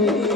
Thank mm -hmm. you.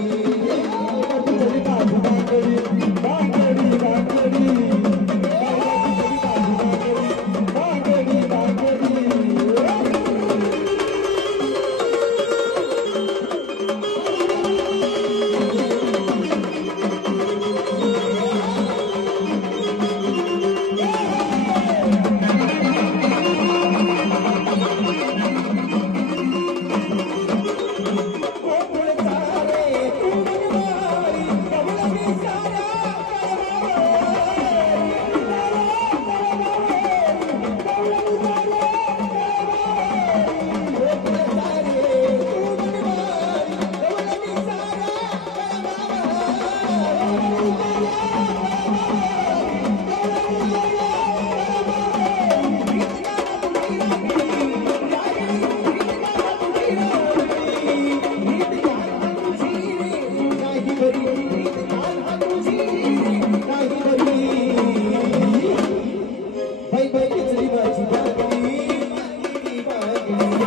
Thank mm -hmm. you. Mm -hmm.